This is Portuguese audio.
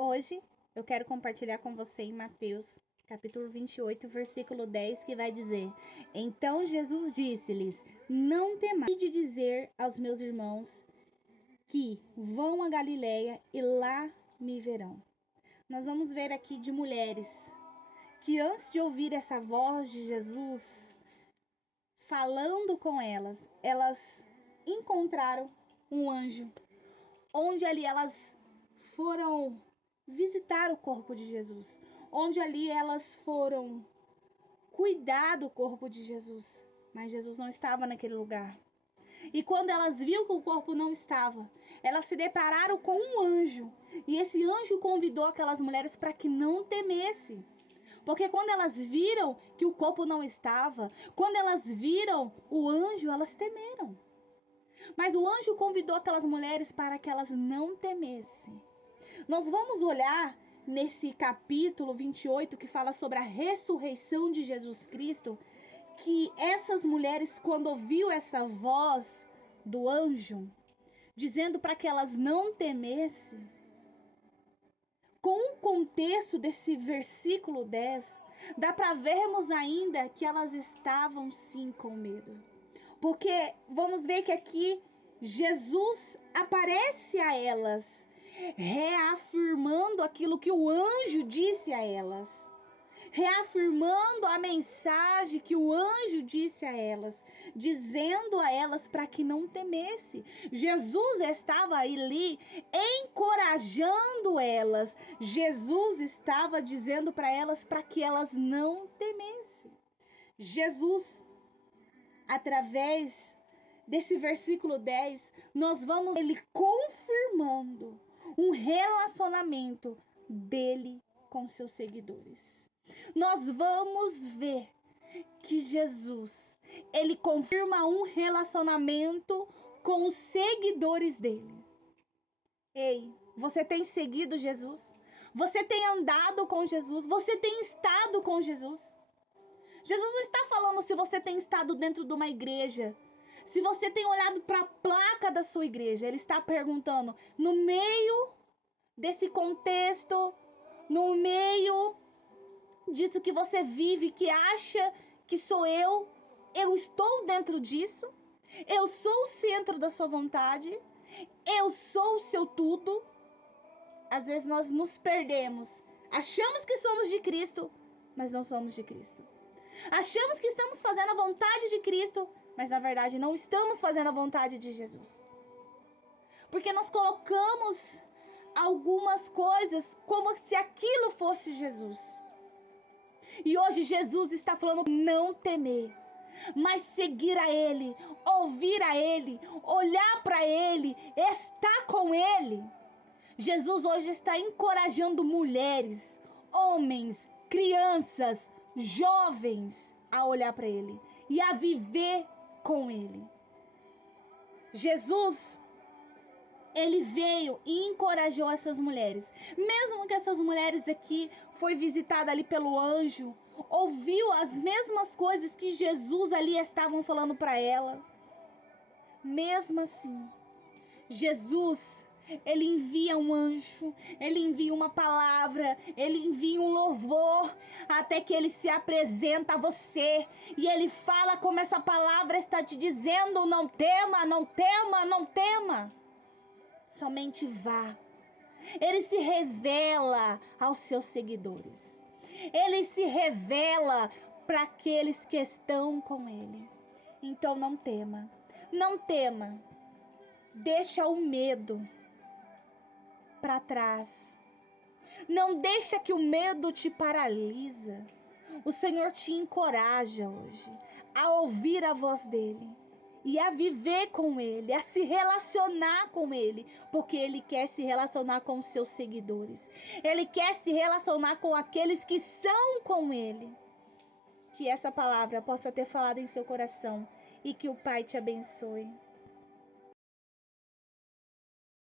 Hoje eu quero compartilhar com você em Mateus, capítulo 28, versículo 10, que vai dizer: Então Jesus disse-lhes: Não temais de dizer aos meus irmãos que vão a Galileia e lá me verão. Nós vamos ver aqui de mulheres que antes de ouvir essa voz de Jesus falando com elas encontraram um anjo, onde ali elas foram visitar o corpo de Jesus, onde ali elas foram cuidar do corpo de Jesus, mas Jesus não estava naquele lugar. E quando elas viram que o corpo não estava, elas se depararam com um anjo, e esse anjo convidou aquelas mulheres para que não temessem. Porque quando elas viram que o corpo não estava, quando elas viram o anjo, elas temeram. Mas o anjo convidou aquelas mulheres para que elas não temessem. Nós vamos olhar nesse capítulo 28 que fala sobre a ressurreição de Jesus Cristo, que essas mulheres, quando ouviu essa voz do anjo, dizendo para que elas não temessem, com o contexto desse versículo 10, dá para vermos ainda que elas estavam sim com medo. Porque vamos ver que aqui Jesus aparece a elas, reafirmando aquilo que o anjo disse a elas. Reafirmando a mensagem que o anjo disse a elas, dizendo a elas para que não temesse. Jesus estava ali encorajando elas. Jesus estava dizendo para elas para que elas não temessem. Jesus, através desse versículo 10, nós vamos ele confirmando um relacionamento dele com seus seguidores. Nós vamos ver que Jesus, ele confirma um relacionamento com os seguidores dele. Ei, você tem seguido Jesus? Você tem andado com Jesus? Você tem estado com Jesus? Jesus não está falando se você tem estado dentro de uma igreja, se você tem olhado para a placa da sua igreja. Ele está perguntando, no meio desse contexto, no meio disso que você vive, que acha que sou eu estou dentro disso, eu sou o centro da sua vontade, eu sou o seu tudo. Às vezes nós nos perdemos, achamos que somos de Cristo, mas não somos de Cristo. Achamos que estamos fazendo a vontade de Cristo, mas na verdade não estamos fazendo a vontade de Jesus. Porque nós colocamos algumas coisas como se aquilo fosse Jesus. E hoje Jesus está falando não temer, mas seguir a Ele, ouvir a Ele, olhar para Ele, estar com Ele. Jesus hoje está encorajando mulheres, homens, crianças, jovens a olhar para Ele e a viver com Ele. Jesus, ele veio e encorajou essas mulheres. Mesmo que essas mulheres aqui foi visitada ali pelo anjo, ouviu as mesmas coisas que Jesus ali estavam falando para ela. Mesmo assim, Jesus, ele envia um anjo, ele envia uma palavra, ele envia um louvor, até que ele se apresenta a você e ele fala como essa palavra está te dizendo: não tema, não tema, não tema. Somente vá. Ele se revela aos seus seguidores. Ele se revela para aqueles que estão com ele. Então não tema. Não tema. Deixa o medo para trás. Não deixa que o medo te paralisa. O Senhor te encoraja hoje a ouvir a voz dele e a viver com ele, a se relacionar com ele, porque ele quer se relacionar com os seus seguidores. Ele quer se relacionar com aqueles que são com ele. Que essa palavra possa ter falado em seu coração e que o Pai te abençoe.